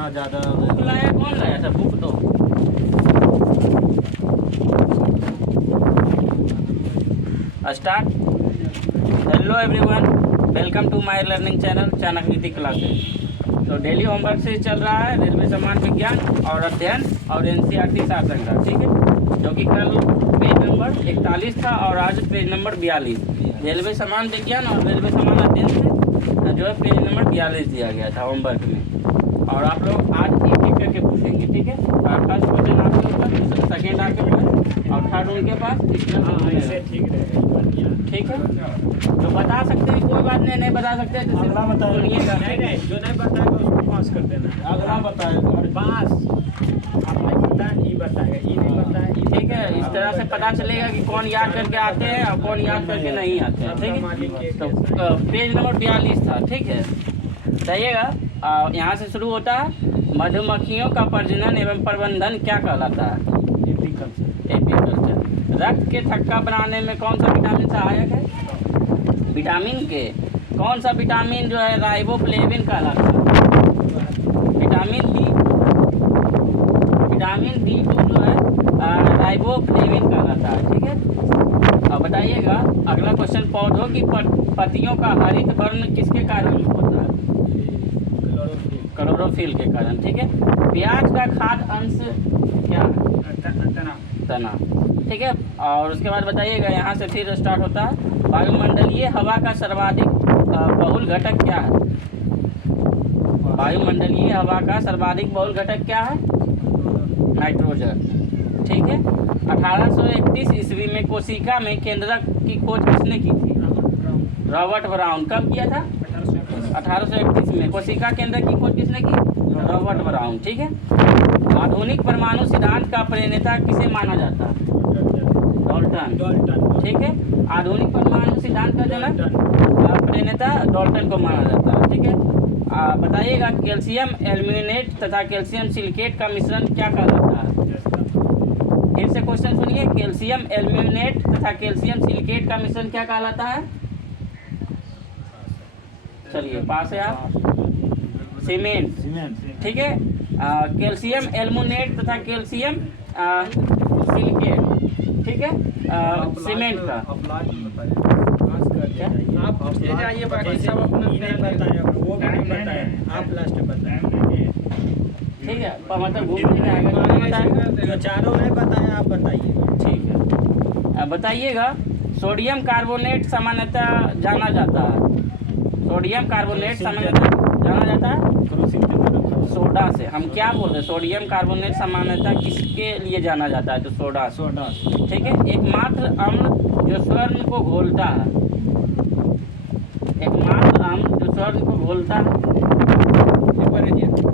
खाना ज़्यादा बुक लाया, कौन लाया था बुक? तो start. Hello everyone, welcome to my learning channel Chanakya classes. तो डेली होमवर्क से चल रहा है रेलवे सम्मान विज्ञान और अध्ययन और एनसीईआरटी सार संग्रह, ठीक है, जो कि कल पेज नंबर 41 था और आज पेज नंबर 42। रेलवे सम्मान विज्ञान और रेलवे सम्मान अध्ययन से जो है पेज नंबर 42 दिया गया था होमवर्क में। और आप लोग आज एक एक करके पूछेंगे, ठीक है। फर्स्ट क्वेश्चन आपके ऊपर, सेकेंड आपके पास और थर्ड उनके पास, ठीक है। तो बता सकते हैं, कोई बात नहीं बता सकते, अगला बताएं। सुनिएगा। जो नहीं बताएगा उसको पास कर देना। अगला बताएगा पास, आप नहीं बताए ये बताएगा, ये नहीं बताए, ठीक है। इस तरह से पता चलेगा कि कौन याद करके आते हैं और कौन याद करके नहीं आते हैं, ठीक है। तो पेज नंबर 42 था, ठीक है, बताइएगा। यहाँ से शुरू होता है, मधुमक्खियों का प्रजनन एवं प्रबंधन क्या कहलाता है? एपीकल्चर। रक्त के थक्का बनाने में कौन सा विटामिन सहायक है? विटामिन के कौन सा विटामिन जो है राइबोफ्लेविन कहलाता है? विटामिन डी2 जो है राइबोफ्लेविन कहलाता है, ठीक है। अब बताइएगा अगला क्वेश्चन, पौधों की पत्तियों का हरित वर्ण किसके कारण होता है? क्लोरोफिल के कारण, ठीक है। प्याज का खाद्य अंश क्या है? तना, ठीक है। और उसके बाद बताइएगा, यहाँ से फिर स्टार्ट होता है, वायुमंडलीय हवा का सर्वाधिक बहुल घटक क्या है? वायुमंडलीय हवा का सर्वाधिक बहुल घटक क्या है? नाइट्रोजन, ठीक है। 1831 ईस्वी में कोशिका में केंद्रक की खोज किसने की थी? Robert brown. कब किया था? 1831 में। कोशिका केंद्र की खोज किसने की? रॉबर्ट ब्राउन, ठीक है। आधुनिक परमाणु सिद्धांत का प्रणेता किसे माना जाता है? डाल्टन, ठीक है। आधुनिक परमाणु सिद्धांत का जनक प्रणेता डाल्टन को माना जाता है, ठीक है। बताइएगा, कैल्शियम एल्यूमिनेट तथा कैल्शियम सिलिकेट का मिश्रण क्या कहलाता है? फिर से क्वेश्चन सुनिए, कैल्शियम एल्यूमिनेट तथा कैल्शियम सिलिकेट का मिश्रण क्या कहलाता है? चलिए पास है आप। सीमेंट, ठीक है। कैल्शियम एल्यूमिनेट तथा कैल्शियम सिलिकेट, ठीक है, सीमेंट का। आप जाइए, बाकी सब अपना बताया, वो भी नहीं बताया, आप लास्ट में बताएं, ठीक है। मतलब घूम के जाएगा, जो चारों नहीं बताया आप बताइए, ठीक है। बताइएगा, सोडियम कार्बोनेट सामान्यतः जाना जाता है, सोडियम कार्बोनेट सामान्यतः जाना जाता है सोडा से। हम क्या बोल रहे हैं? सोडियम कार्बोनेट सामान्यतः किसके लिए जाना जाता है? तो सोडा, ठीक है। एकमात्र अम्ल जो स्वर्ण को घोलता है, एकमात्र अम्ल जो स्वर्ण को घोलता है,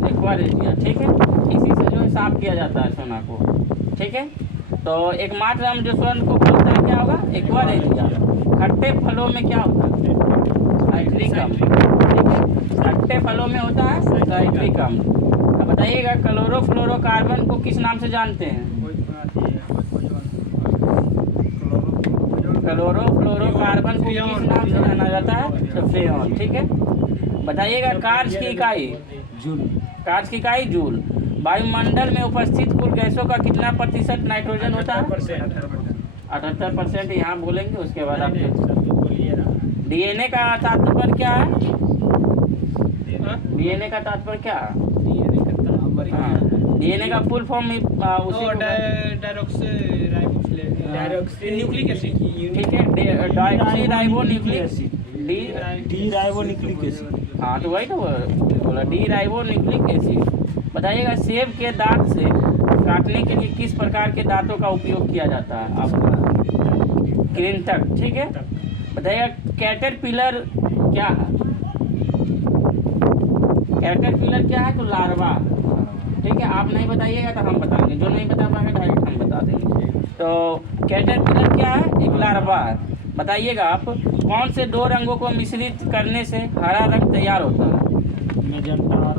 एक्वारेजिया, ठीक है। इसी से जो है साफ किया जाता है सोना को, ठीक है। तो एकमात्र अम्ल जो स्वर्ण को घोलता है क्या होगा? एक्वारेजिया। खट्टे फलों में क्या होता है? साइट्रिक अम्ल, ठीक है। खट्टे फलों में होता है साइट्रिक अम्ल। अब बताइएगा, क्लोरोफ्लोरोकार्बन को किस नाम से जानते हैं? क्लोरोफ्लोरोकार्बन को किस नाम से जाना जाता है? तो फ्रेऑन, ठीक है। बताइएगा, कार्य की इकाई जूल, कार्य की इकाई जूल। वायुमंडल में उपस्थित कुल गैसों का कितना प्रतिशत नाइट्रोजन होता है? 78%। यहाँ बोलेंगे, उसके बाद आप डीएनए का तात्पर्य क्या है? डीएनए का तात्पर्य क्या है? डीएनए का फुल फॉर्म न्यूक्लिक एसिड, ठीक है। डीराइबोन्यूक्लिक एसिड, डीराइबोन्यूक्लिक एसिड। हाँ, तो वही तो बोला, डीराइबोन्यूक्लिक एसिड। बताइएगा, सेब के दांत से काटने के लिए किस प्रकार के दांतों का उपयोग किया जाता है? आपका कृंतक, ठीक है। बताइएगा, कैटरपिलर क्या है? कैटरपिलर क्या है? तो लार्वा, ठीक है। आप नहीं बताइएगा तो हम बताएंगे, जो नहीं बता पाएंगे डायरेक्ट हम बता देंगे। तो कैटरपिलर क्या है? एक लार्वा है। बताइएगा आप, कौन से दो रंगों को मिश्रित करने से हरा रंग तैयार होता है? मेजेंटा,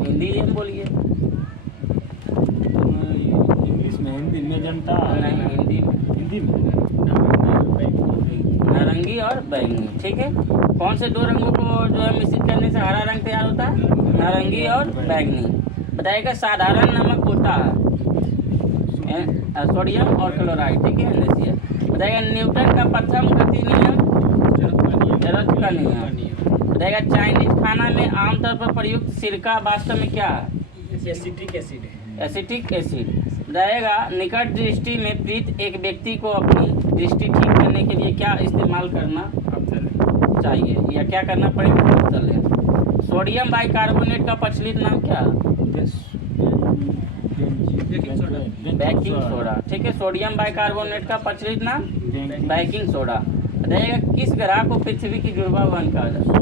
हिंदी में बोलिए। इंग्लिश में, हिंदी मेजेंटा नहीं, हिंदी में नारंगी और बैंगनी, ठीक है। कौन से दो रंगों को जो है मिश्रित करने से हरा रंग तैयार होता है? नारंगी और बैंगनी। बताइएगा साधारण नमक होता है सोडियम और क्लोराइड, ठीक है NaCl। बताइएगा न्यूटन का प्रथम गति नियम, जरूरत का नियम। बताइएगा चाइनीज खाना में आमतौर पर प्रयुक्त सिरका वास्तव में क्या है? एसिटिक एसिड है। Acetic acid. बताइएगा निकट दृष्टि में प्रीत एक व्यक्ति को अपनी दृष्टि ठीक करने के लिए क्या इस्तेमाल करना चाहिए या क्या करना पड़ेगा? अफजल है। सोडियम बाइकार्बोनेट का प्रचलित नाम क्या है? बेकिंग सोडा, ठीक है। सोडियम बाइकार्बोनेट का प्रचलित नाम बेकिंग सोडा। बताइएगा किस ग्रह को पृथ्वी की जुड़वा बहन कहा जाता है?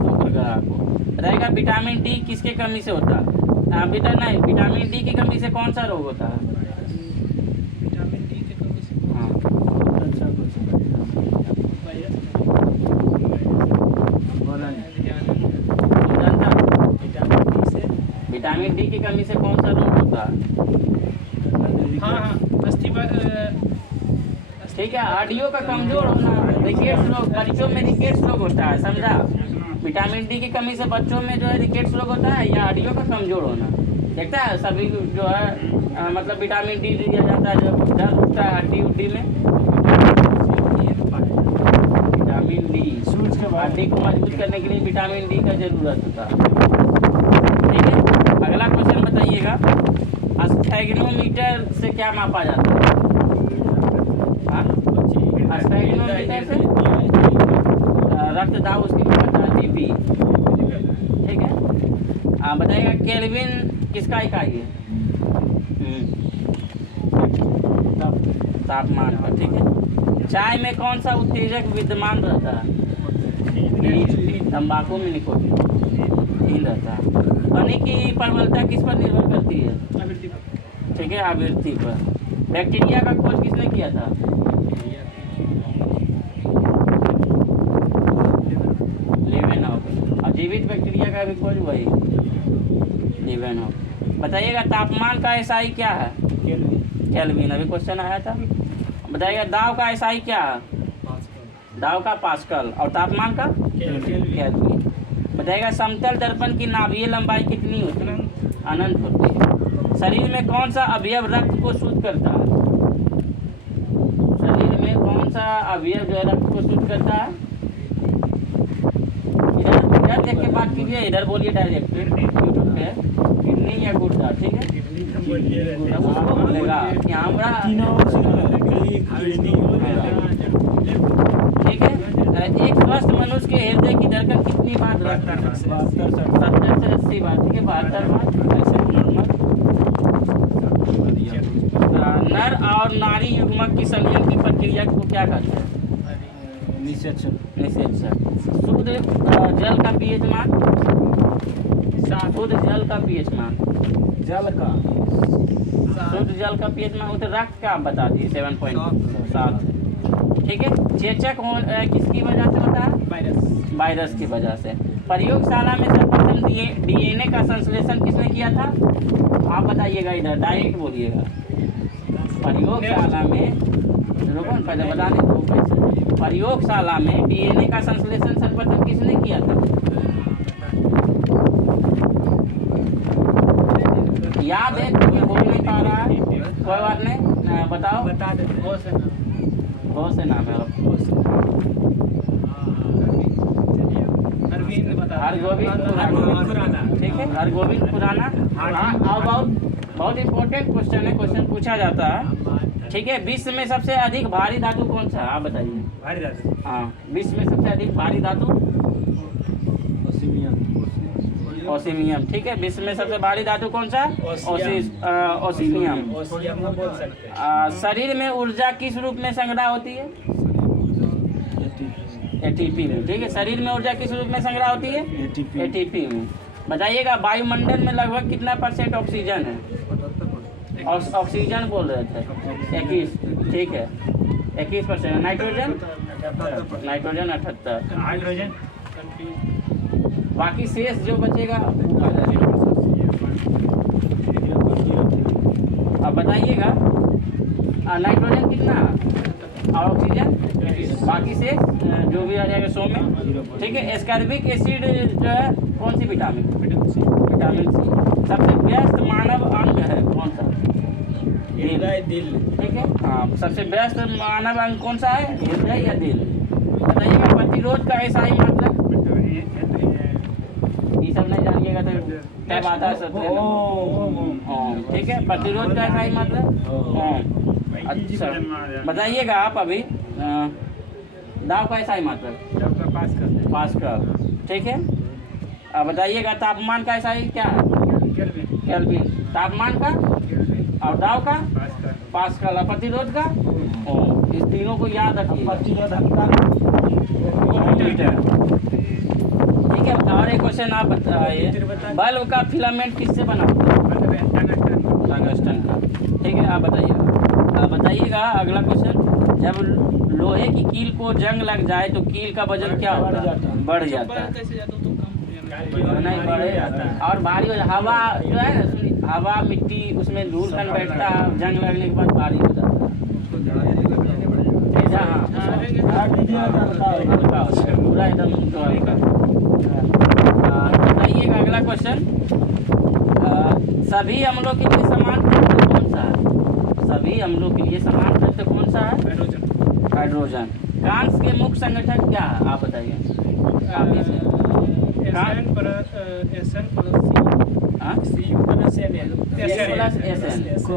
शुक्र ग्रह को। बताइएगा विटामिन डी किसके कमी से होता है? विटामिन डी की कमी से कौन सा रोग होता है? विटामिन डी की कमी से हाँ विटामिन डी की कमी से कौन सा रोग होता है? हाँ ठीक है। ऑडियो का कमजोर होना, रिकेट्स रोग, बच्चों में रिकेट्स रोग होता है, समझा? विटामिन डी की कमी से बच्चों में जो है रिकेट्स रोग होता है या ऑडियो का कमजोर होना। देखता है सभी जो है मतलब विटामिन डी दिया जाता है जब दर्द होता है हड्डी उड्डी में। विटामिन डी हड्डी को मजबूत करने के लिए विटामिन डी का जरूरत होता है, ठीक है। अगला क्वेश्चन बताइएगा स्फेग्नोमीटर से क्या मापा जाता है? स्फेग्नोमीटर से रक्त दाब उसकी मापा बीपी, ठीक है। बताइएगा केल्विन किसका इकाई है? तापमान का, ठीक है। चाय में कौन सा उत्तेजक विद्यमान रहता है? तंबाकू में निकोटीन रहता है। ध्वनि की प्रबलता किस पर निर्भर करती है? ठीक है, आवृत्ति पर। बैक्टीरिया का खोज किसने किया था? लेवेनहॉक। और जीवित बैक्टीरिया का भी खोज वही लेवेनहॉक। बताइएगा तापमान का एसआई क्या है? केल्विन। अभी क्वेश्चन आया था। बताइएगा दाव का एसआई क्या है? दाव का पास्कल। और तापमान का केल्विन। बताइएगा समतल दर्पण की नाभीय लंबाई कितनी होती है? अनंत होती है। शरीर में कौन सा अवयव रक्त को शुद्ध करता है? शरीर में कौन सा अवयव जो है रक्त को शुद्ध करता है? इधर देख के बात कीजिए, इधर बोलिए डायरेक्ट यूट्यूब पे। किडनी या गुर्दा, ठीक है। उसको बोलेगा कैमरा, ठीक है। एक स्वस्थ मनुष्य के हृदय की धड़कन कितनी बार? 70 से 80 बार, ठीक है। 72 बार ऐसे नॉर्मल। नर और नारी युग्मक की संलयन की प्रक्रिया को क्या कहते हैं? निषेचन। शुद्ध जल का पीएच मान? शुद्ध जल का पीएच मान? शुद्ध जल का पीएच मान तो रक्त का आप बता दीजिए 7.7, ठीक है। चेचक किसकी वजह से होता है? वायरस की वजह से। प्रयोगशाला में सर्वप्रथम डीएनए का संश्लेषण किसने किया था? आप बताइएगा, इधर डायरेक्ट बोलिएगा। प्रयोगशाला में, रुको पहले बता दें दो कैसे। प्रयोगशाला में डीएनए का संश्लेषण सर्वप्रथम किसने किया था? याद है? कोई बोल नहीं पा रहा है, कोई बात नहीं, बताओ। बता देते। बहुत से नाम है। हरगोविंद खुराना, ठीक है। हरगोविंद खुराना। और बहुत इंपॉर्टेंट क्वेश्चन है, क्वेश्चन पूछा जाता है, ठीक है। विश्व में सबसे अधिक भारी धातु कौन सा है? आप बताइए। भारी धातु? हाँ, विश्व में सबसे अधिक भारी धातु ओसिमियम, ठीक है। विश्व में सबसे भारी धातु कौन सा? ओसिमियम। शरीर में ऊर्जा किस रूप में संग्रह होती है? एटीपी में, ठीक है। शरीर में ऊर्जा किस रूप में संग्रह होती है? एटीपी में। बताइएगा वायुमंडल में लगभग कितना % ऑक्सीजन है? ऑक्सीजन बोल रहे थे 21, ठीक है। 21%। नाइट्रोजन 78। हाइड्रोजन बाकी शेष जो बचेगा अब बताइएगा नाइट्रोजन कितना और ऑक्सीजन बाकी से जो भी आ जाएगा 100 में, ठीक है। एस्कॉर्बिक एसिड जो है कौन सी विटामिन? Vitamin C. सबसे व्यस्त मानव अंग है कौन सा? हृदय, दिल। ठीक है, हाँ, सबसे व्यस्त मानव अंग कौन सा है? हृदय या दिल? बताइएगा। प्रतिरोध का ऐसा ही मतलब, ये सब नहीं जानिएगा तो तब आता है सत्य। ठीक है, प्रतिरोध का ऐसा ही मतलब। अच्छा, बताइएगा आप अभी। दाव का ऐसा ही मतलब पास्कल। ठीक है, अब बताइएगा तापमान का ऐसा ही क्या है? केल्विन। तापमान का और दाव का पास्कल और प्रतिरोध का इस तीनों को याद रखिए। ठीक है, और एक क्वेश्चन आप बताइए। बल्ब का फिलामेंट किससे बना होता है? टंगस्टन का। ठीक है, आप बताइएगा। बताइएगा अगला क्वेश्चन। जब लोहे की कील को जंग लग जाए तो कील का वजन क्या होता है? बढ़ जाता है। नहीं बढ़े और भारी हो जाता। हवा जो है ना, सुनिए, हवा मिट्टी उसमें धूल कण बैठता है, जंग लगने के बाद भारी हो जाता है। पूरा एकदम। बताइएगा अगला क्वेश्चन। सभी अम्लों के लिए समान तत्व कौन सा है? सभी अम्लों के लिए समान तत्व कौन सा है? हाइड्रोजन। कांस के मुख्य संगठन क्या है? आप बताइए।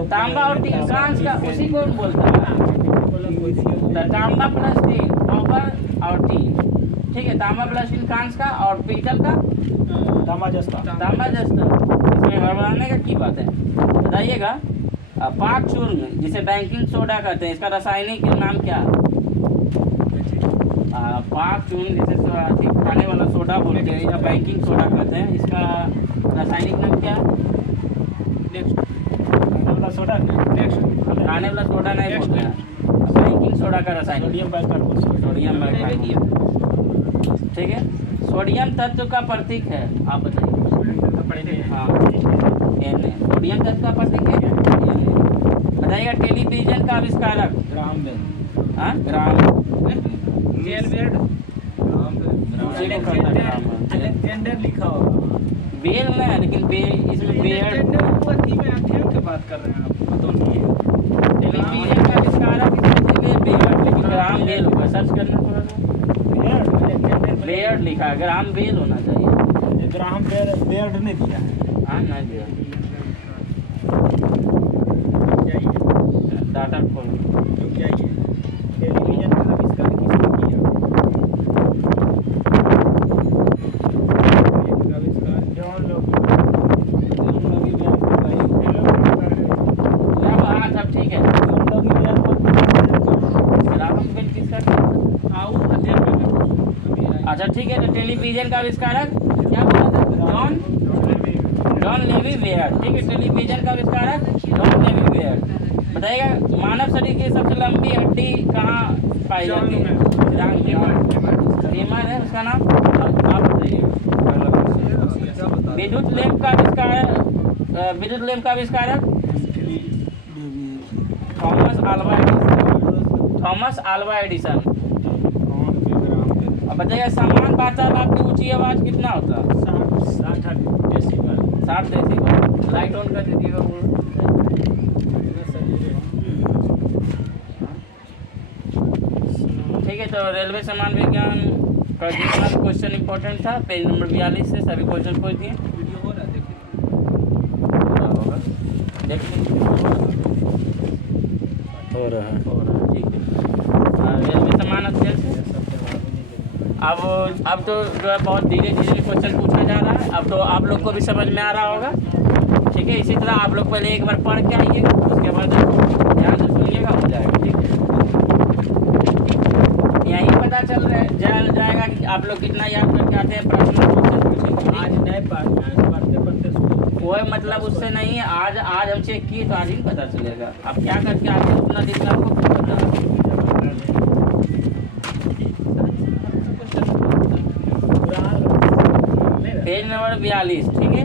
तांबा और टीन कांस का उसी को बोलता है। तांबा प्लस टीन कॉपर और टीन। ठीक है, तांबा प्लस टीन कांस का और पीतल का तांबा जस्ता। इसमें घबराने का की बात है? बताइएगा। पाक चूर्ण जिसे बेकिंग सोडा कहते हैं, इसका रासायनिक नाम क्या है? पाक चूर्ण जिसे खाने वाला सोडा बोलते हैं या बेकिंग सोडा कहते हैं, इसका रासायनिक नाम क्या है? खाने वाला सोडा नहीं बोलते हैं, बेकिंग सोडा का रासायनिक सोडियम बाइकार्बोनेट। ठीक है, सोडियम तत्व का प्रतीक है। आप बताइए। हाँ, सोडियम तत्व का प्रतीक है। बताइएगा। टेलीविजन का आविष्कारक? Graham Bell. लिखा होगा बेल में है, लेकिन इसमें बेल की बात कर रहे हैं आप। टेलीविजन का आविष्कारक लेकिन ग्राहम बेल होगा। सर्च करना थोड़ा सा। बेयर्ड लिखा है, ग्राहम बेल होना चाहिए। ग्राहम बेयर्ड नहीं दिया है। हाँ, नहीं दिया। डाटा खोल जाइए। टेलीविजन का आविष्कार किसने किया? John Logie. हाँ, सब ठीक है। अच्छा, ठीक है। तो टेलीविजन का आविष्कारक क्या बोला था? John Levi Baird. ठीक है, टेलीविजन का आविष्कारक जॉन लेवी बेयर्ड। बताइएगा। मानव शरीर की सबसे लंबी हड्डी कहाँ पाई जाती है? फीमर है उसका नाम। आप बताइए। विद्युत लैंप का आविष्कारक थॉमस आल्वा एडिसन। अब बताइए। समान वार्तालाप की ऊंची आवाज कितना होता है? 60 डेसिबल। लाइट ऑन कर दीजिएगा। ठीक है, तो रेलवे सामान विज्ञान का जितना क्वेश्चन इंपॉर्टेंट था पेज नंबर 42 से सभी क्वेश्चन पूछ दिए। हो रहा है। ठीक है, रेलवे सामान अध्ययन से अब तो जो है बहुत धीरे धीरे क्वेश्चन पूछा जा रहा है। अब तो आप लोग को भी समझ में आ रहा होगा। ठीक है, इसी तरह आप लोग पहले एक बार पढ़ के आइएगा, उसके बाद ध्यान से सुनिएगा, हो जाएगा। ठीक है, यही पता चल जाएगा कि आप लोग कितना याद करके आते हैं। प्रश्न पूछेंगे आज नहीं पढ़ते कोई मतलब उससे नहीं है। आज हम चेक किए तो आज ही पता चलेगा। आप क्या करके आते हैं उतना दिन आपको पता। Page number 42। ठीक है,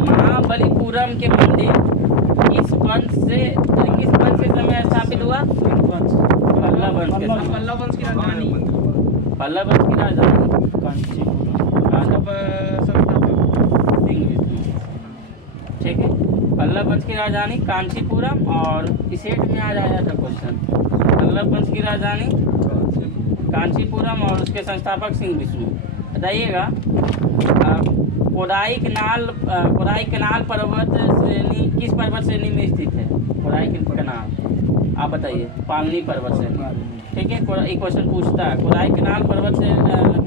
महाबलीपुरम के मंदिर किस वंश से समय स्थापित हुआ? पल्लव वंश की राजधानी। पल्लव वंश की राजधानी वल्लभ की राजधानी कांचीपुरम, और सेट में आज आया था क्वेश्चन, वल्लभ की राजधानी कांचीपुरम और उसके संस्थापक सिंह विष्णु। बताइएगा कोडाई कनाल पर्वत श्रेणी किस पर्वत श्रेणी में स्थित है? कोडाई कनाल, आप बताइए। पालनी पर्वत श्रेणी, ठीक है। एक क्वेश्चन पूछता है कोडाई कनाल पर्वत से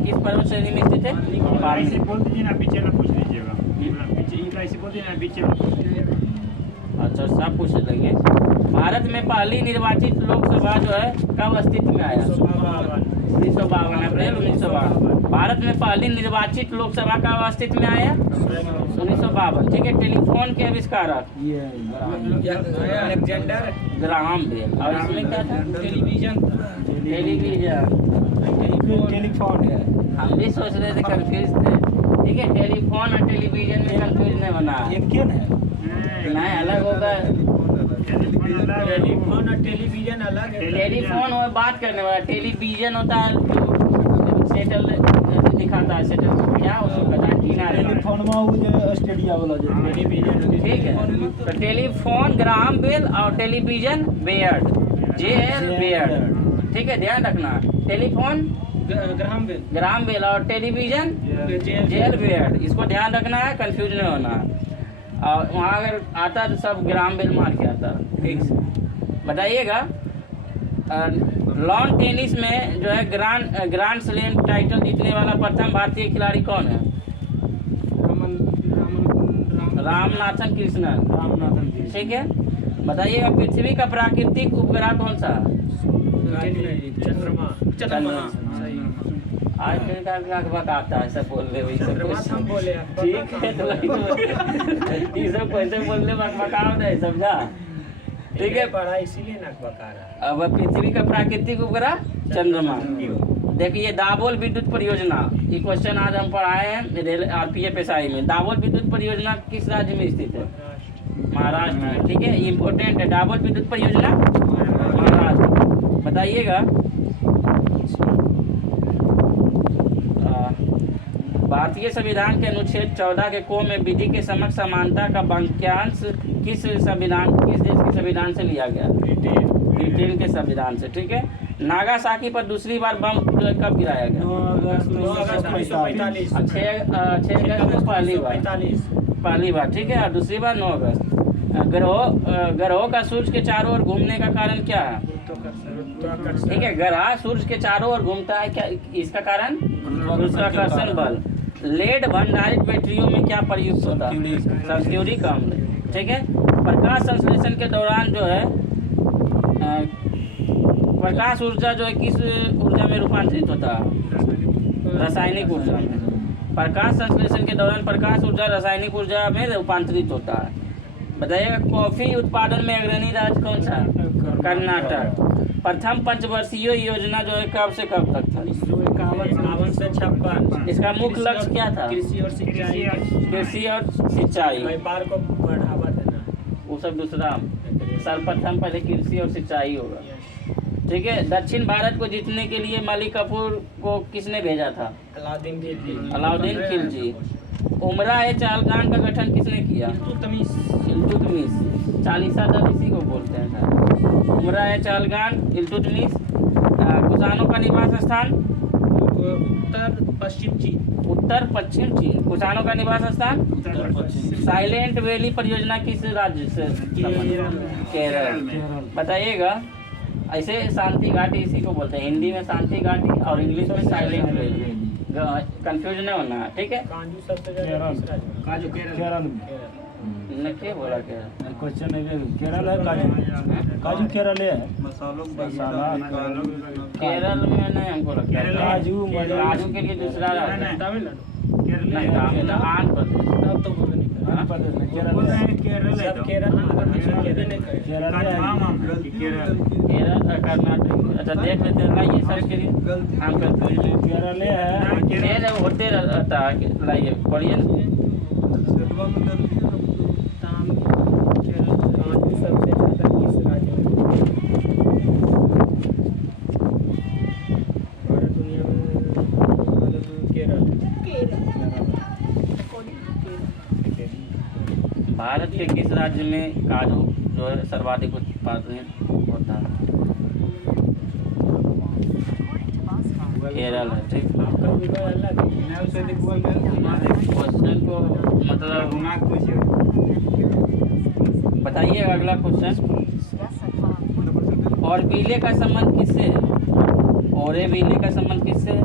किस पर्वत श्रेणी में स्थित है? पालनी। बोल दीजिए ना, पीछे ना पूछ लीजिएगा, पीछे बोल दीजिए ना, पीछे ना पूछ लीजिएगा। अच्छा, सब पूछ लेंगे। भारत में पहली निर्वाचित लोकसभा जो है कब अस्तित्व में आया? 1952, अप्रैल 1952। भारत में पहली निर्वाचित लोकसभा कब अस्तित्व में आया? 1952, ठीक है। टेलीफोन के आविष्कारक ग्राहम बेल, और इसमें क्या था? टेलीविजन टेलीफोन है। हम भी सोच रहे थे, कंफ्यूज थे, ठीक है। टेलीफोन और टेलीविजन में कंफ्यूज नहीं बना, नहीं अलग होगा। टेलीफोन और टेलीविजन अलग है। टेलीफोन वो बात करने वाला, टेलीविजन होता है सेटल दिखाता है, सेटल क्या उसको पता है, टेलीफोन में वो जो स्टेडिया वाला जो टेलीविजन, ठीक है। तो टेलीफोन ग्राहम बेल और टेलीविजन बेयर्ड, JL बेयर्ड, ठीक है, ध्यान रखना। टेलीफोन ग्राहम बेल और टेलीविजन JL बेयर्ड, इसको ध्यान रखना है, कंफ्यूज नहीं होना है। और वहाँ अगर आता तो सब ग्राहम बेल मार के आता, ठीक से। बताइएगा लॉन टेनिस में जो है ग्रांड स्लैम टाइटल जीतने वाला प्रथम भारतीय खिलाड़ी कौन है? रामनाथन कृष्णन, ठीक है। बताइएगा पृथ्वी का प्राकृतिक उपग्रह कौन सा? चंद्रमा। आज लगभग आता है सब बोलने में, ठीक है। तो ये सब कैसे बोलने बकबकाओ नहीं, समझा, ठीक है। पढ़ा इसीलिए नाक बका रहा। अब पृथ्वी का प्राकृतिक उपग्रह चंद्रमा। देखिए दाबोल विद्युत परियोजना, ये क्वेश्चन आज हम पढ़ाए हैं RPF SI में। दाबोल विद्युत परियोजना किस राज्य में स्थित है? महाराष्ट्र में, ठीक है। इम्पोर्टेंट है, दाबोल विद्युत परियोजना महाराष्ट्र। बताइएगा भारतीय संविधान के अनुच्छेद 14 के को में विधि के समक्ष समानता का वाक्यांश किस देश के संविधान से लिया गया? ब्रिटेन के संविधान से, ठीक है। नागासाकी पर दूसरी बार बम कब गिराया गया? 9 अगस्त 1945। 6 अगस्त पहली बार, ठीक है। और दूसरी बार 9 अगस्त। ग्रहों का सूर्य के चारों ओर घूमने का कारण क्या है? ठीक है, ग्रह सूर्य के चारों ओर घूमता है, क्या इसका कारण? गुरुत्वाकर्षण बल। लेड भंडारित बैटरियों में क्या प्रयुक्त होता है? सल्फ्यूरिक अम्ल, ठीक है। प्रकाश संश्लेषण के दौरान जो है प्रकाश ऊर्जा जो है किस ऊर्जा में रूपांतरित होता है? रासायनिक ऊर्जा में। प्रकाश संश्लेषण के दौरान प्रकाश ऊर्जा रासायनिक ऊर्जा में रूपांतरित होता है। बताइएगा कॉफी उत्पादन में अग्रणी राज्य कौन सा? कर्नाटक। प्रथम पंचवर्षीय योजना जो है कब से कब तक था? 51 से 56। इसका मुख्य लक्ष्य क्या था? कृषि और सिंचाई, व्यापार को बढ़ावा देना। वो सब दूसरा, सर्वप्रथम पहले कृषि और सिंचाई होगा, ठीक है। दक्षिण भारत को जीतने के लिए मलिक काफूर को किसने भेजा था? अलाउद्दीन खिलजी। उमरा-ए-चागलान का गठन किसने किया? इल्तुतमिश। चालीसा दल इसी को बोलते हैं सर। उमरा-ए-चागलान, इल्तुतमिश। कुषाणों का निवास स्थान? उत्तर पश्चिम चीन। कुषाणों का निवास स्थान? साइलेंट वैली परियोजना किस राज्य से? केरल। बताइएगा ऐसे शांति घाटी इसी को बोलते हैं, हिंदी में शांति घाटी और इंग्लिश में साइलेंट वैली। कंफ्यूज नहीं होना है, ठीक है। काजू केरल ने क्या बोला? केरल क्वेश्चन है, केरल है काजू केरल है। मसाला केरल में नहीं हमको लगता है। काजू के लिए दूसरा तमिलनाडु, आंध्र प्रदेश, केरल कर्नाटक। अच्छा देख लेते हैं, लाइए सर्च करिए, हम केरल है। होते रहता है, लाइए पढ़िए। सबसे ज़्यादा किस राज्य में? भारत दुनिया में केरल। भारत के किस राज्य में काजू जो है सर्वाधिक उत्पादन होता है? केरल है, ठीक। आपका विषय अलग है। क्वेश्चन को मतलब बताइए अगला क्वेश्चन। और बीले का संबंध किससे है? और बीले का संबंध किससे है?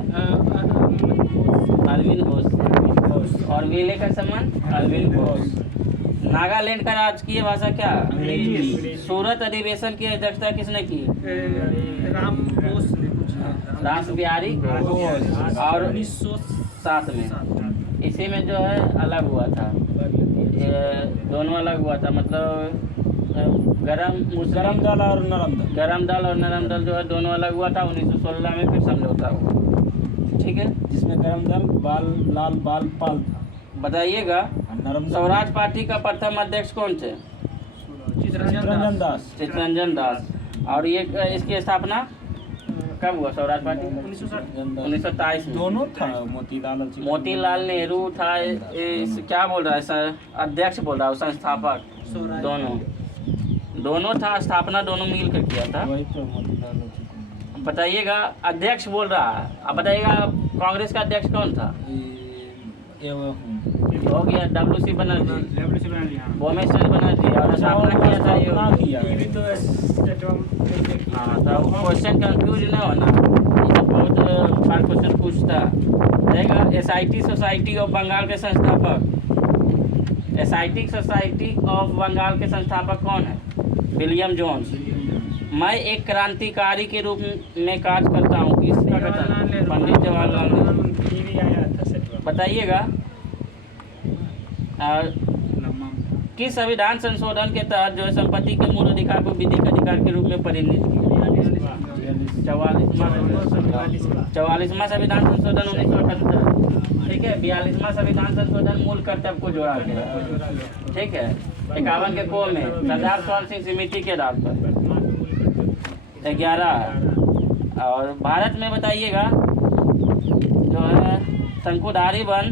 अरविंद घोष से। और बीले का संबंध अरविंद घोष। नागालैंड का राजकीय भाषा क्या? सूरत अधिवेशन की अध्यक्षता किसने की? रास बिहारी घोष। और 1907 में इसी में जो है अलग हुआ था, ये दोनों अलग हुआ था, मतलब गरम दल और नरम दल जो है दोनों अलग हुआ था। 1916 में फिर समझौता हुआ, ठीक है, जिसमें गरम दल लाल बाल पाल था। बताइएगा स्वराज पार्टी का प्रथम अध्यक्ष कौन थे? चित्तरंजन दास। और ये इसकी स्थापना कब हुआ? स्वराज पार्टी 1927 में। दोनों था मोतीलाल नेहरू था, इस क्या बोल रहा है सर, अध्यक्ष बोल रहा है, संस्थापक दोनों था, स्थापना दोनों मिल कर किया था। वही तो मोतीलाल। बताइएगा अध्यक्ष बोल रहा है, अब बताइएगा कांग्रेस का अध्यक्ष कौन था? हो गया WC बनर्जी, भूमेश चंद्र बनर्जी। और स्थापना किया था ये तो। हाँ, तो क्वेश्चन कंफ्यूज न होना, ये तो बहुत बार क्वेश्चन पूछता रहेगा। SIT सोसाइटी ऑफ बंगाल के संस्थापक, SIT सोसाइटी ऑफ बंगाल के संस्थापक कौन है? William Jones. मैं एक क्रांतिकारी के रूप में कार्य करता हूँ, किसका कथन? पंडित जवाहरलाल नेहरू। बताइएगा किस संविधान संशोधन के तहत जो है संपत्ति के मूल अधिकार को विधिक अधिकार के रूप में परिणित किया? 44वां संविधान संशोधन 1978, ठीक है। 42वां संविधान संशोधन मूल कर्तव्य को जोड़ा गया, ठीक है। 51 के को में सरदार सवाल सिंह समिति के आधार पर 11। और भारत में बताइएगा जो है शंकुधारी वन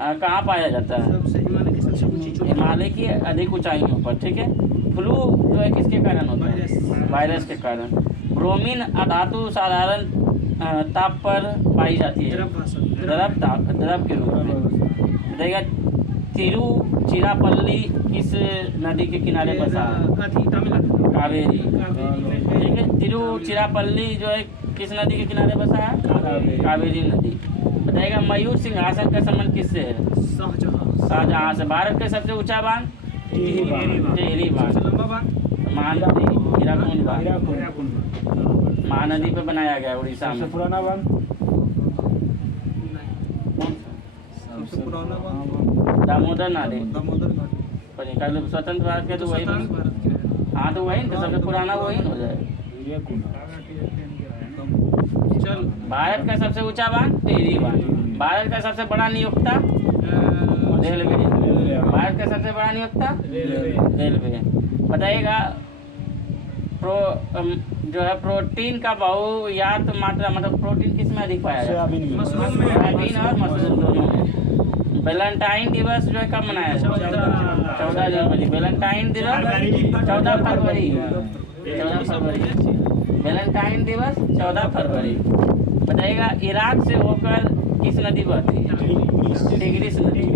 कहाँ पाया जाता है? हिमालय की अधिक ऊंचाइयों पर, ठीक है। फ्लू जो है किसके कारण होता है? वायरस के कारण। ब्रोमीन अधातु साधारण ताप पर पाई जाती है, द्रव के रूप में। बताइएगा तिरुचिरापल्ली किस नदी के किनारे बसा है? कावेरी, ठीक है। तिरुचिरापल्ली जो है किस नदी के किनारे बसा है? कावेरी नदी। बताइएगा मयूर सिंहासन का संबंध किससे है? शाहजहां से। भारत का सबसे ऊंचा बांध? टिहरी बांध। महानदी हीराकुंड बांध महानदी पे बनाया गया उड़ीसा में। पुराना बांध? दामोदर नदी। स्वतंत्र भारत के तो वही, हाँ तो वही तो सबसे पुराना वही हो जाए। भारत का सबसे ऊंचा बांध टिहरी बांध। भारत का सबसे बड़ा नियोक्ता रेलवे। भारत का सबसे बड़ा नियोक्ता रेलवे। बताइएगा जो है प्रोटीन का बहुयात मात्रा, मतलब प्रोटीन किस में अधिक पाया जाता है? सोयाबीन और मशरूम दोनों में। वैलेंटाइन दिवस जो है कब मनाया जाता है? 14 जनवरी। वैलेंटाइन दिवस 14 फरवरी। वैलेंटाइन दिवस 14 फरवरी। बताइएगा इराक से होकर किस नदी बहती है? टिग्रिस नदी।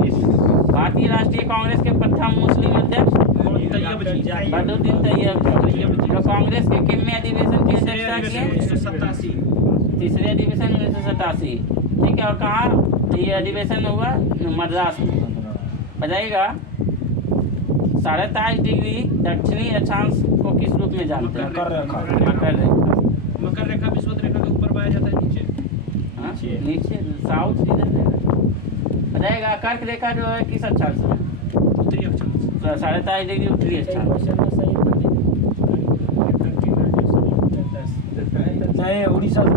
भारतीय राष्ट्रीय कांग्रेस के प्रथम मुस्लिम अध्यक्ष बदरुद्दीन तैयब, जो कांग्रेस के कितने अधिवेशन की अध्यक्षता की? तीसरे अधिवेशन 1987, ठीक है। और कहाँ ये अधिवेशन हुआ? मद्रास में। बताइएगा 23.5 डिग्री दक्षिणी अक्षांश को किस रूप में जानते हैं? मकर रेखा विषुवत रेखा के ऊपर पाया जाता है, नीचे नीचे साउथ इधर। बताइएगा कर्क रेखा जो है किस अक्षांश में? उत्तरी अक्षांश। 23.5 डिग्री उत्तरी अक्षांश। नहीं, उड़ीसा से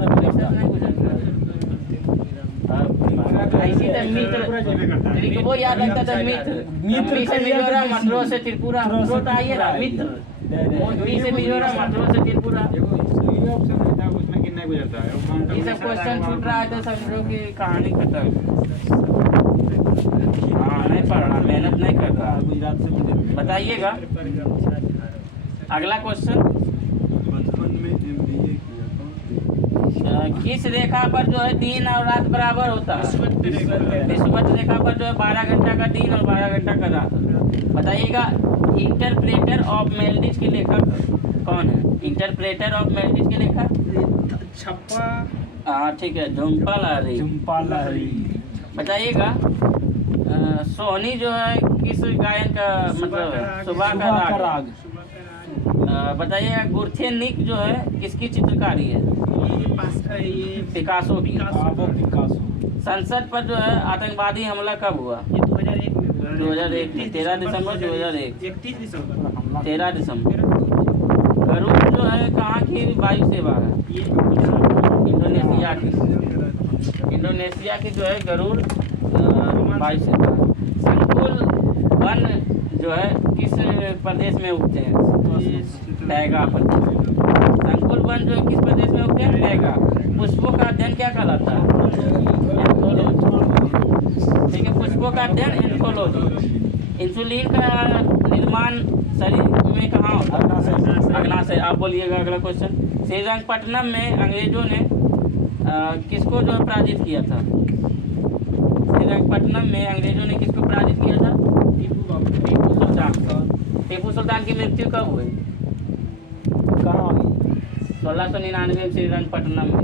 नहीं वो याद रखता था मित्र से मिजोरम, मद्रो से त्रिपुरा। मद्रो तो आइए ना, मित्र से मिजोरम, मद्रो से त्रिपुरा। ये सब क्वेश्चन छूट रहा है तो समझो कि कहानी खत्म। हाँ नहीं पढ़ना। मेहनत नहीं कर रहा। गुजरात से मुझे बताइएगा पर गमछा झाड़ो। अगला क्वेश्चन। बचपन में MBA किया था। किस रेखा पर जो है दिन और रात बराबर होता है? विषुवत रेखा पर जो है 12 घंटा का दिन और 12 घंटा का रात होता है। बताइएगा इंटरप्रेटर ऑफ मेलडिस के लेखक कौन है? इंटरप्रेटर ऑफ मेलडिस के लेखक छप्पा हाँ ठीक है, झुम्पा लाहिरी। झुम्पा लाहिरी। बताइएगा सोहनी जो है किस गायन का मतलब सुबह का राग? बताइएगा गुरथेनिक जो है किसकी चित्रकारी है? ये पिकासो की। Pablo Picasso. संसद पर जो है आतंकवादी हमला कब हुआ? 2001 में 2001 में 13 दिसंबर 2001। 31 दिसंबर 13 दिसंबर। गरुड़ जो है कहाँ की वायु सेवा है? ये इंडोनेशिया की। इंडोनेशिया की जो है गरुड़ वायु सेवा। संकुल वन जो है किस प्रदेश में उगते हैं? टैगा प्रदेश। संकुल वन जो है किस प्रदेश में उगते हैं? टैगा। पुष्पों का अध्ययन क्या कहलाता है? ठीक है, पुष्पों का अध्ययन एंथोलॉजी। इंसुलिन का निर्माण शरीर में कहाँ होता है? अग्नाशय। आप बोलिएगा अगला क्वेश्चन। श्रीरंगपट्टनम में अंग्रेजों ने किसको जो है पराजित किया था? श्रीरंगपट्टनम में अंग्रेजों ने किसको पराजित किया था? टीपू सुल्तान। टीपू सुल्तान की मृत्यु कब हुई? कहाँ हुई? 1699 में श्रीरंगपट्टनम में।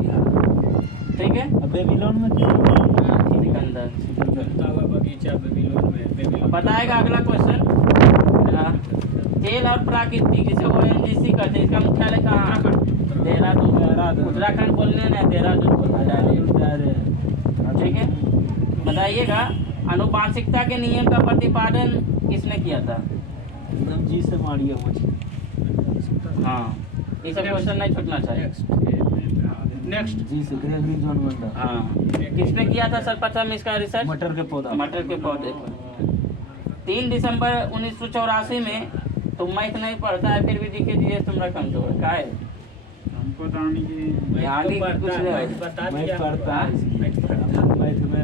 ठीक है, बेबीलोन में सिकंदर। बगीचा बेबीलोन में बेबीलोन। बताएगा अगला क्वेश्चन। तेल और प्राकृतिक जिसे ONGC कहते हैं, इसका मुख्यालय कहाँ है? देहरादून। उत्तराखंड बोलने नहीं, देहरादून बोलना है। ठीक है, बताइएगा अनुपांशिकता के नियम का प्रतिपादन किसने किया था? एकदम जी से मारिए मुझे। हाँ, ये सब क्वेश्चन नहीं छूटना चाहिए। नेक्स्ट जी से ग्रेगरी जॉन वंडर। हाँ, किसने किया था सर्वप्रथम इसका रिसर्च? मटर के पौधा। मटर के पौधे पर। 3 दिसंबर 1984 में तुम मैथ नहीं पढ़ता है फिर भी जीके जीएस तुम्हारा कमजोर का है? हमको तो आने की यहाँ भी कुछ नहीं। बता मैं दिया। पढ़ता है मैथ पढ़ता मैथ में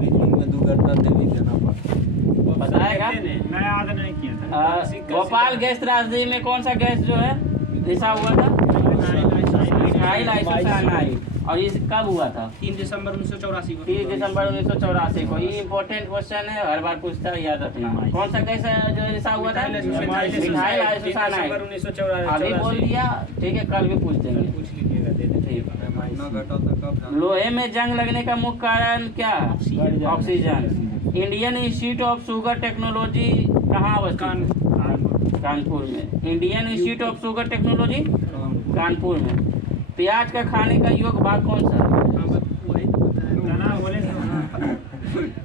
रीजनिंग में 2 घंटा देवी देना पड़ता। बताएगा मैं याद नहीं किया था। भोपाल गैस त्रासदी में कौन सा गैस जो है रिसा हुआ था? Methyl isocyanide. और ये कब हुआ था? 3 दिसंबर 1984 को। 30 दिसंबर 1984 को। ये इंपॉर्टेंट क्वेश्चन है, हर बार पूछता है, याद रखना। कौन सा गैस जो रिसा हुआ था? Methyl isocyanide. अभी बोल दिया, ठीक है, कल भी पूछ देंगे। पूछ लीजिएगा, दे देते। लोहे में जंग लगने का मुख्य कारण क्या है? Oxygen. Indian institute of sugar technology कहाँ अवस्थित? कानपुर में। Indian institute of sugar technology Kanpur में। प्याज का खाने का योग्य भाग कौन सा है?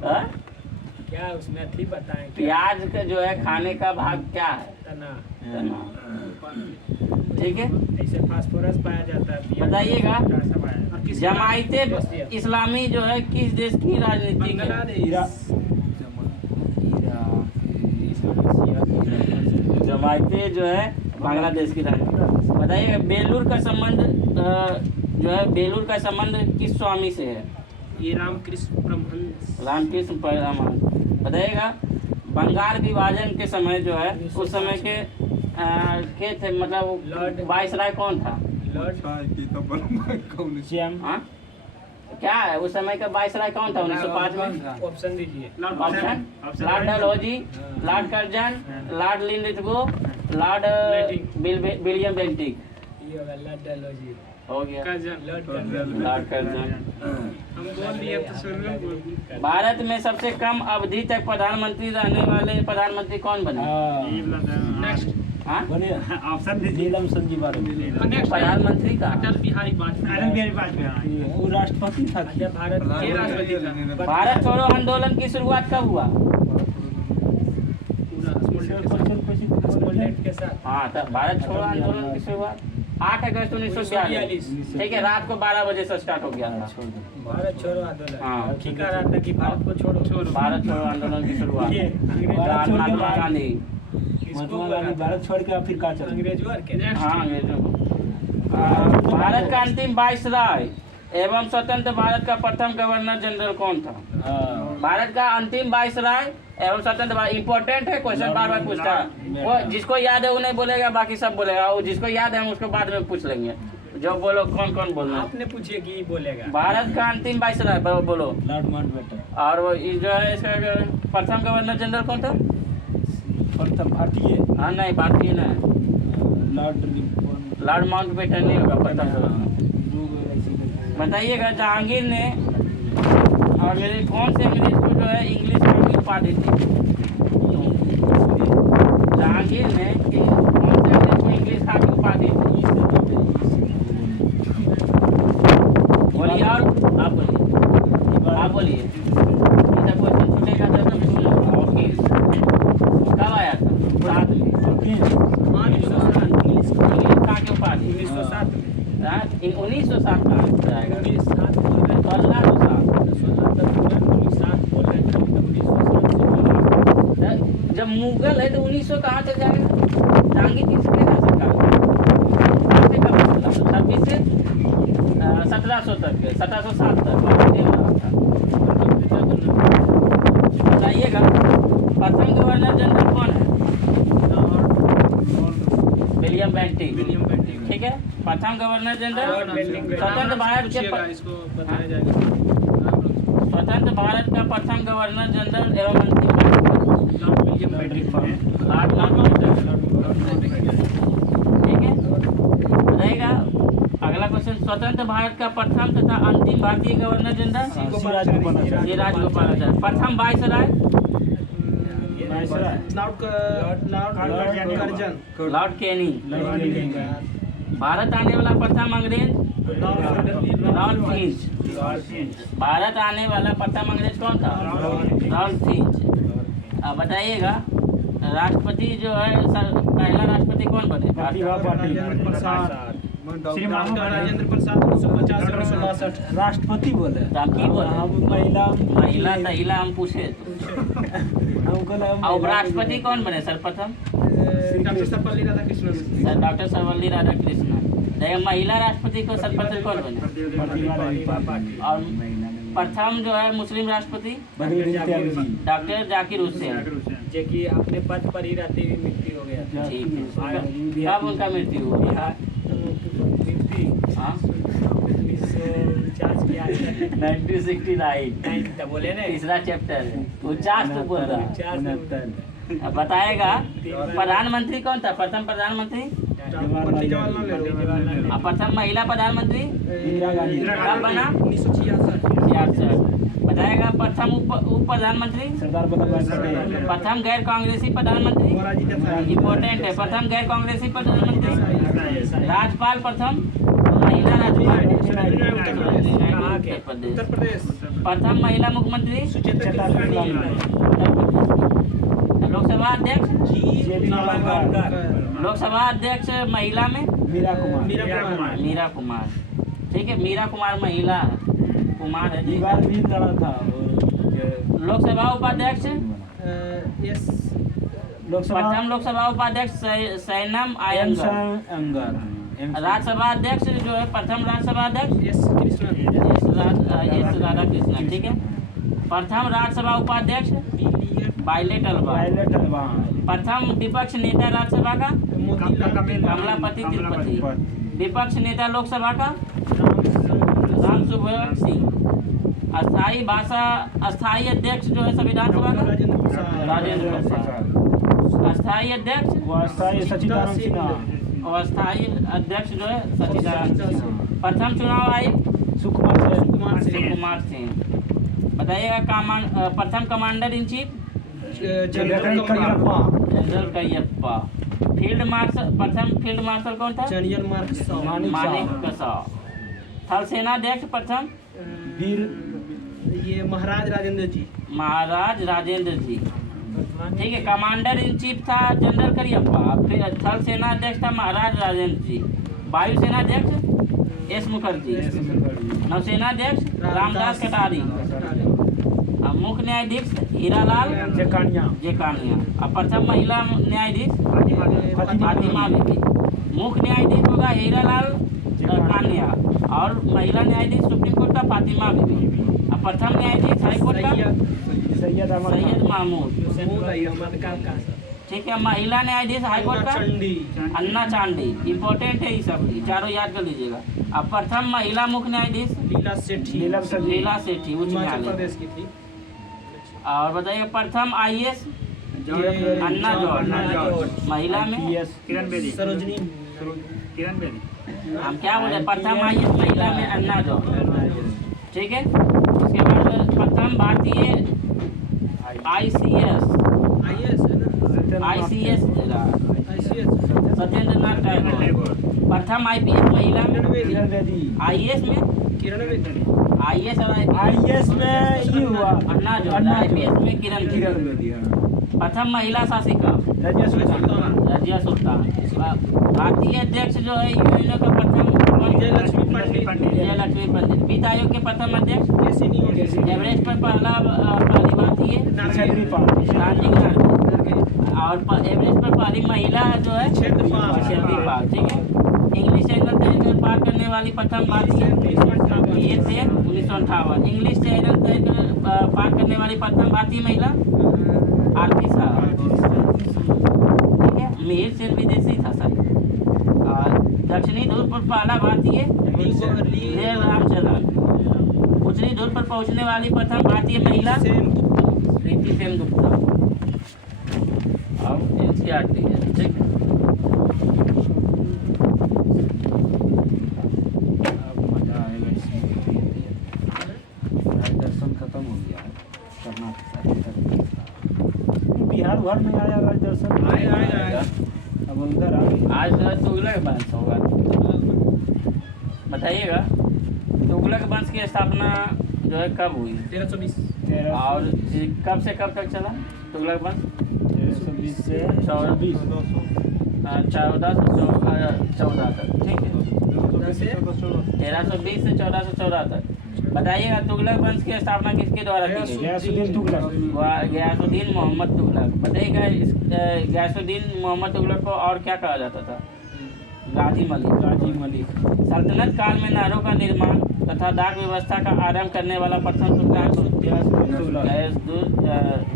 हाँ? क्या उसमें थी बताएं? प्याज का जो है खाने का भाग क्या है? तना। ठीक है, ऐसे फास्फोरस पाया जाता है। बताइएगा और किसी जमायते इस्लामी जो है किस देश की राजनीति है? जमायते जो है बांग्लादेश की राजनीति। बताइए बेलूर का संबंध जो है बेलूर का संबंध किस स्वामी से है? ये रामकृष्ण परमहंस। रामकृष्ण परमहंस। बताइएगा बंगाल विभाजन के समय जो है उस समय के थे मतलब वाइसराय कौन था? हाँ? क्या है उस समय का वाइसराय कौन था 1905 में? ऑप्शन दीजिए। Option Lord Dalhousie, Lord Curzon, Lord Linlithgow, Lord William Bentinck. ये होगा लॉर्ड डलहौजी। हो गया लॉर्ड कर्जन। हम बोल दिए तो सुन। भारत में सबसे कम अवधि तक प्रधानमंत्री रहने वाले प्रधानमंत्री कौन बने? नेक्स्ट हाँ? ऑप्शन दीजिए। नीलम संजीव बारोट। प्रधानमंत्री का अटल बिहारी वाजपेयी। वो राष्ट्रपति था। भारत के राष्ट्रपति था। भारत छोड़ो आंदोलन की शुरुआत कब हुआ? स्मॉलेट के साथ। हाँ, तब भारत छोड़ो आंदोलन की शुरुआत 8 अगस्त 1942। ठीक है, रात को 12 बजे से स्टार्ट हो गया था। भारत छोड़ो आंदोलन। हाँ। ठीक कह रहा था कि भारत को छोड़ो। भारत छोड़ो आंदोलन की शुरुआत ये महात्मा गांधी। महात्मा गांधी भारत छोड़ के अफ्रीका चले। अंग्रेजों के। हाँ, अंग्रेजों को। भारत का अंतिम वाइसराय एवं स्वतंत्र भारत का प्रथम गवर्नर जनरल कौन था? भारत का अंतिम वाइसराय एवं स्वतंत्र इम्पोर्टेंट है, क्वेश्चन बार बार पूछता है। वो जिसको याद है वो नहीं बोलेगा, बाकी सब बोलेगा। वो जिसको याद है हम उसको बाद में पूछ लेंगे। जो बोलो कौन कौन बोलना है। आपने पूछिए कि बोलेगा। भारत का अंतिम वायसराय बोलो। Lord Mountbatten. और वो जो है इसका प्रथम गवर्नर जनरल कौन था? प्रथम भारतीय हाँ नहीं, भारतीय नहीं, लॉर्ड माउंटबेटन नहीं होगा प्रथम गवर्नर। बताइएगा जहांगीर ने और मेरे कौन से अंग्रेज को जो है इंग्लिश की उपाधि दी? जहांगीर ने कौन से अंग्रेज को इंग्लिश की उपाधि दी? बोलिए। और आप बोलिए, आप बोलिए। ऐसा क्वेश्चन छूटेगा तो सुन लो। ओके, कब आया था? 7 में। इंग्लिश का की उपाधि 1907 में। 1907 का आएगा। 1907 जब मुगल है तो 1900 कहाँ से जाएगा? जहांगीर किसके था सरकार? 26 से 1700 तक, 1707 तक बताइएगा। प्रथम गवर्नर जनरल कौन है? William Bentinck. ठीक है, प्रथम गवर्नर जनरल स्वतंत्र भारत के स्वतंत्र भारत का प्रथम गवर्नर जनरल एवं अंतिम लॉर्ड माउंटबेटन। ठीक है, रहेगा अगला क्वेश्चन। स्वतंत्र भारत का प्रथम तथा अंतिम भारतीय गवर्नर जनरल सिराज गोपालाचार्य। प्रथम वायसराय लॉर्ड कैनी। भारत आने वाला प्रथम अंग्रेज लॉर्ड फिंच। भारत आने वाला प्रथम अंग्रेज कौन था? Lord Finch. अब बताइएगा राष्ट्रपति जो है पहला राष्ट्रपति कौन बने? राजेंद्र प्रसाद 1950 राष्ट्रपति बोले। की बोले? महिला तहिला हम पूछे। और उपराष्ट्रपति कौन बने सर्वप्रथम? डॉक्टर सर्वपल्ली राधाकृष्णन। डॉक्टर सर्वपल्ली राधाकृष्णन। महिला राष्ट्रपति को सर्वप्रथम कौन बने? और प्रथम जो है मुस्लिम राष्ट्रपति डॉक्टर जाकिर हुसैन, जो कि अपने पद पर ही रहते हुए मृत्यु हो गया था। ठीक है, कब उनका मृत्यु हुआ? हाँ 1969 बोले ना, तीसरा चैप्टर है। 49 तो बोल रहा। अब बताएगा प्रधानमंत्री कौन था? प्रथम प्रधानमंत्री प्रथम महिला प्रधानमंत्री कब बना? 1966। बताएगा प्रथम उप प्रधानमंत्री? प्रथम गैर कांग्रेसी प्रधानमंत्री? इम्पोर्टेंट है। प्रथम गैर कांग्रेसी प्रधानमंत्री? राज्यपाल प्रथम महिला राज्यपाल उत्तर प्रदेश। प्रथम महिला मुख्यमंत्री? लोकसभा अध्यक्ष? लोकसभा अध्यक्ष महिला में? मीरा कुमार। ठीक है, मीरा कुमार महिला कुमार है। लोकसभा उपाध्यक्ष? प्रथम लोकसभा उपाध्यक्ष सैनम आयंगर। राज्यसभा अध्यक्ष जो है प्रथम राज्यसभा अध्यक्ष एस राधाकृष्णन। ठीक है, प्रथम राज्यसभा उपाध्यक्ष बाइलेटल। प्रथम विपक्ष नेता राज्यसभा का कमलापति तिरुपति। विपक्ष नेता लोकसभा का राम सुभग सिंह। अस्थायी अध्यक्ष जो है संविधान सभा का राजेंद्र प्रसाद। अस्थायी अध्यक्ष सचिदानंद सिन्हा। और अस्थायी अध्यक्ष जो है सचिदानंद सिन्हा। प्रथम चुनाव आयुक्त सुकुमार सिंह। बताइएगा प्रथम commander in chief? General Cariappa. Field marshal प्रथम फील्ड मार्शल कौन था? मानेकशॉ। थल सेनाध्यक्ष प्रथम? ये महाराज राजेंद्र जी। महाराज राजेंद्र जी। ठीक है, कमांडर इन चीफ था जनरल करियप्पा। फिर थल सेनाध्यक्ष था महाराज राजेंद्र जी। वायुसेनाध्यक्ष एस मुखर्जी। नौसेनाध्यक्ष रामदास कटारी। मुख्य न्यायाधीश हीरालाल जेकानिया। और प्रथम महिला न्यायाधीश फातिमा बीबी। मुख्य न्यायाधीश होगा हीरालाल कानिया और महिला न्यायाधीश सुप्रीम कोर्ट का फातिमा बीबी। और प्रथम न्यायाधीश हाईकोर्ट का सैयद महमूद। ठीक है। महिला न्यायाधीश हाईकोर्ट का अन्ना चांडी, इंपॉर्टेंट है ये सब, चारों याद कर लीजिएगा। अब प्रथम महिला मुख्य न्यायाधीश लीला सेठी उच्च न्यायालय। और बताइए प्रथम IAS अन्ना जॉर्ज, महिला में किरण बेदी, सरोजनी किरण बेदी। हम क्या बोले, प्रथम IAS महिला में अन्ना जॉर्ज, ठीक है। उसके बाद प्रथम भारतीय ICS सत्येंद्र नाथ टैगोर। प्रथम IPS महिला में, IAS में IAS और IAS में ये हुआ अन्ना जॉर्ज, IPS में किरण बेदी। प्रथम महिला शासिका रजिया सुल्तान। भारतीय अध्यक्ष जो है यूएनओ का प्रथम जयलक्ष्मी पंडित। वित्त आयोग के प्रथम अध्यक्ष एवरेस्ट पर पहली भारतीय गांधी। और एवरेस्ट पर पहली महिला जो है शेल्वी पाल, ठीक है। इंग्लिश चैनल तय पार करने वाली प्रथम भारतीय 1958। इंग्लिश चैनल तय पार करने वाली प्रथम भारतीय महिला आरती साहब, ठीक है। मिहिर सेन विदेशी था सर। दक्षिणी ध्रुव पर पहला भारतीय देव रामचंद्रन। उत्तरी ध्रुव पर पहुंचने वाली प्रथम भारतीय महिला प्रीति सेन गुप्ता। और NCERT है, ठीक है। दर्शन खत्म हो गया है बिहार भर में आया दर्शन, आएगा। अब उधर आज जो है तुगलक वंश होगा, बताइएगा। तुगलक वंश की स्थापना जो है कब हुई 1320 और कब से कब तक चला तुगलक वंश? 1320 से 1414 तक, ठीक है। 1320 से 1414 तक। बताइएगा तुगलक वंश की स्थापना किसके द्वारा की गई? गयासुद्दीन तुगलक। गयासुद्दीन मोहम्मद तुगलक। बताइएगा गयासुद्दीन मोहम्मद तुगलक को और क्या कहा जाता था? गाजी मलिक। सल्तनत काल में नहरों का निर्माण तथा डाक व्यवस्था का आरंभ करने वाला प्रथम सुल्तान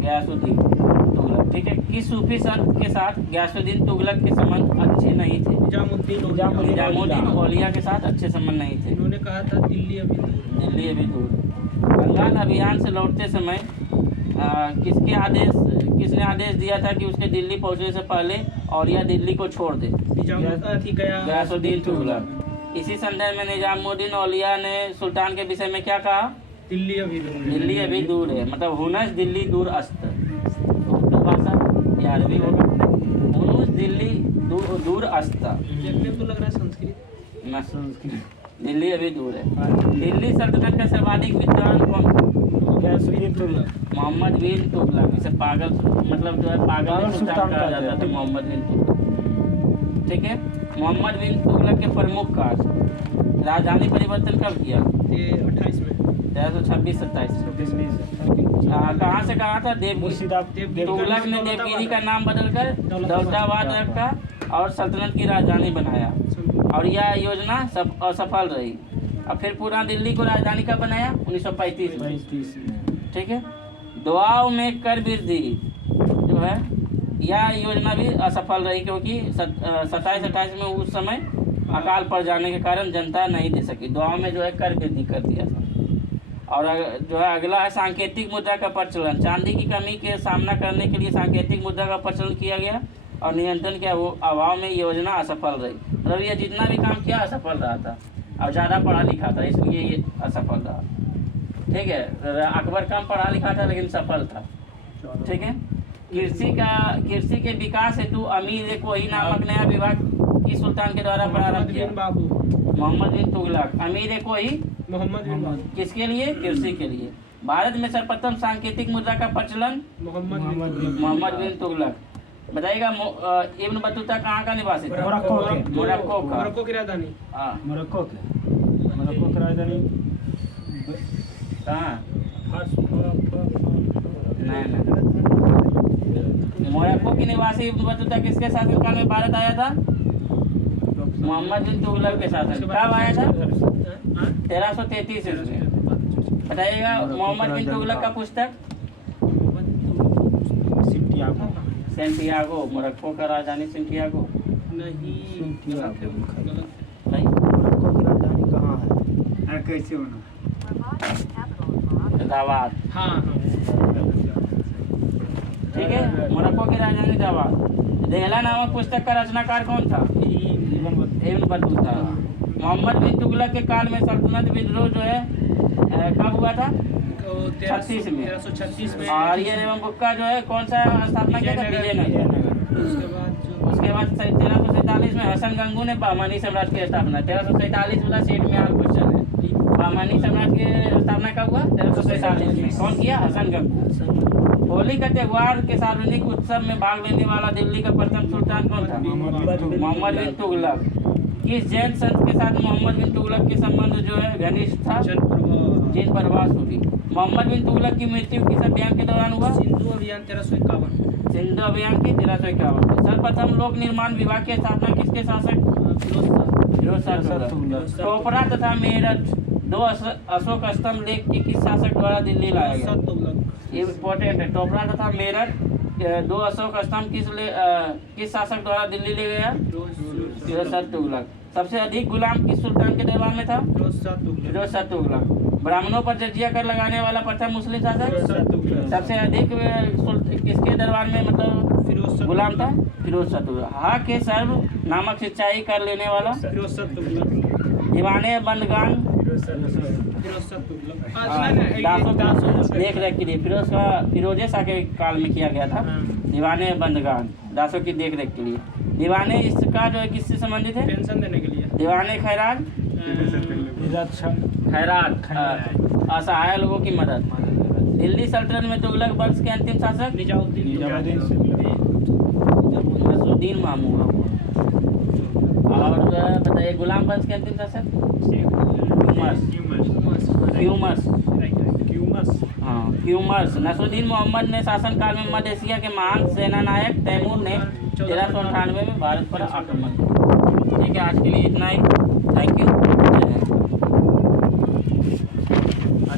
गयासुद्दीन तुगलक, ठीक है। किस सूफी संत के साथ गयासुद्दीन तुगलक के संबंध अच्छे नहीं थे? निजामुद्दीन औलिया के साथ अच्छे संबंध नहीं थे। उन्होंने कहा था दिल्ली अभी दूर। बंगाल अभियान से लौटते समय किसने आदेश दिया था कि उसके दिल्ली पहुंचने से पहले औलिया दिल्ली को छोड़ दे? गयासुद्दीन तुगलक। इसी संदर्भ में निजामुद्दीन औलिया ने सुल्तान के विषय में क्या कहा? दिल्ली अभी दूर है, मतलब हुनस दिल्ली दूर अस्त। उर्दू भाषा या अरबी होगा, हुनस दिल्ली दूर अस्त। देखने में तो लग रहा है संस्कृत। दिल्ली अभी दूर है। दिल्ली सल्तनत का सर्वाधिक विद्वान कौन? गयासुद्दीन तुगलक। मोहम्मद बिन तुगलक। इसे पागल मतलब जो है पागल सुल्तान कहा जाता था, मोहम्मद बिन तुगलक, ठीक है। मोहम्मद बिन तुगलक के प्रमुख कार्य। राजधानी परिवर्तन कब किया? 28 में 1326-27। कहाँ से कहा था? तुगलक ने देवगिरी का नाम बदलकर दौलताबाद रखा और सल्तनत की राजधानी बनाया, और यह योजना असफल रही। अब फिर पूरा दिल्ली को राजधानी कब बनाया? 1935 में, ठीक है। दुआओं में कर वृद्धि जो है यह योजना भी असफल रही, क्योंकि 27-28 में उस समय अकाल पड़ जाने के कारण जनता नहीं दे सकी। दुआओं में जो है कर वृद्धि कर दिया था। और जो है अगला है सांकेतिक मुद्रा का प्रचलन। चांदी की कमी के सामना करने के लिए सांकेतिक मुद्रा का प्रचलन किया गया और नियंत्रण के अभाव में योजना असफल रही। मतलब ये जितना भी काम किया असफल रहा था, और ज़्यादा पढ़ा लिखा था इसलिए ये असफल रहा, ठीक है। अकबर कम पढ़ा लिखा था लेकिन सफल था, ठीक है। कृषि के विकास हेतु अमीर कोई नामक नया विभाग किस सुल्तान के द्वारा प्रारंभ किया? मोहम्मद बिन तुगलक। अमीर कोई किसके लिए? कृषि के लिए। भारत में सर्वप्रथम सांकेतिक मुद्रा का प्रचलन मोहम्मद बिन तुगलक। बताइएगा इब्न बतूता कहाँ का निवासी था? मोरक्को की राजधानी। हाँ, मोरक्को की राजधानी कहाँ? नहीं, मोरक्को की निवासी इब्न बतूता किसके शासनकाल में भारत आया था? मोहम्मद बिन तुगलक के शासन। कब आया था? 1333 में। बताइएगा मोहम्मद बिन तुगलक का पुस्तक सेंटियागो, मोरक्को का राजधानी सेंटियागो नहीं, गलत है, गलत। नहीं, मोरक्को की राजधानी कहाँ है? कैसे होना? दावात। हाँ हाँ, ठीक है, मोरक्को की राजधानी दावात। देहला नामक पुस्तक का रचनाकार कौन था? Ibn Battuta. मोहम्मद बिन तुगलक के काल में सल्तनत विद्रोह जो है कब हुआ था? 36 में। 1336 में। और ये एवं बुक्का जो है कौन सा स्थापना किया था? विजयनगर। उसके बाद 1347 में हसन गंगू ने बहमानी साम्राज्य की स्थापना। 1347 वाला सेट में और क्वेश्चन है। बहमानी साम्राज्य की स्थापना कब हुआ? 1347 में। कौन किया? हसन गंगू। होली का त्योहार के सार्वजनिक उत्सव में भाग लेने वाला दिल्ली का प्रथम सुल्तान कौन था? मोहम्मद बिन तुगलक। किस जैन संत के साथ मोहम्मद बिन तुगलक के संबंध जो है घनिष्ठ था? जिन प्रवास होगी। मोहम्मद बिन तुगलक की मृत्यु किस अभियान के दौरान हुआ? सिंधु अभियान 1351। सिंधु अभियान की 1351। सर्वप्रथम लोक निर्माण विभाग की स्थापना किसके शासक? फिरोज शाह तुगलक। टोपरा तथा मेरठ दो अशोक स्तंभ लेख के किस शासक द्वारा दिल्ली लाया गया? ये इम्पोर्टेंट है। टोपरा तथा मेरठ दो अशोक स्तंभ किस शासक द्वारा दिल्ली ले गया? फिरोज शाह तुगलक। सबसे अधिक गुलाम किस सुल्तान के दरबार में था? फिरोज शाह तुगलक। ब्राह्मणों पर जजिया कर लगाने वाला प्रथम मुस्लिम शासक? सबसे अधिक किसके दरबार में मतलब गुलाम था? फिरोज शाह तुगलक। हा के सर्व नामक सिंचाई कर लेने वाला? दीवाने बंदगान देख रेख के लिए फिरोजे शाह के काल में किया गया था। दीवाने बंदगान दासों की देख रेख के लिए। दीवाने इसका जो है किससे संबंधित है? पेंशन देने के लिए। दीवाने खैरात असहाय लोगों की मदद। दिल्ली सल्तनत में तुगलक वंश के अंतिम शासक? नसरुद्दीन मामून। और बताइए गुलाम वंश के अंतिम शासक? क्यूमर्स। नसरुद्दीन मोहम्मद ने शासनकाल में मध्य एशिया के महान सेनानायक तैमूर ने 1398 में भारत पर आक्रमण किया। ठीक है, आज के लिए इतना ही। Thank you.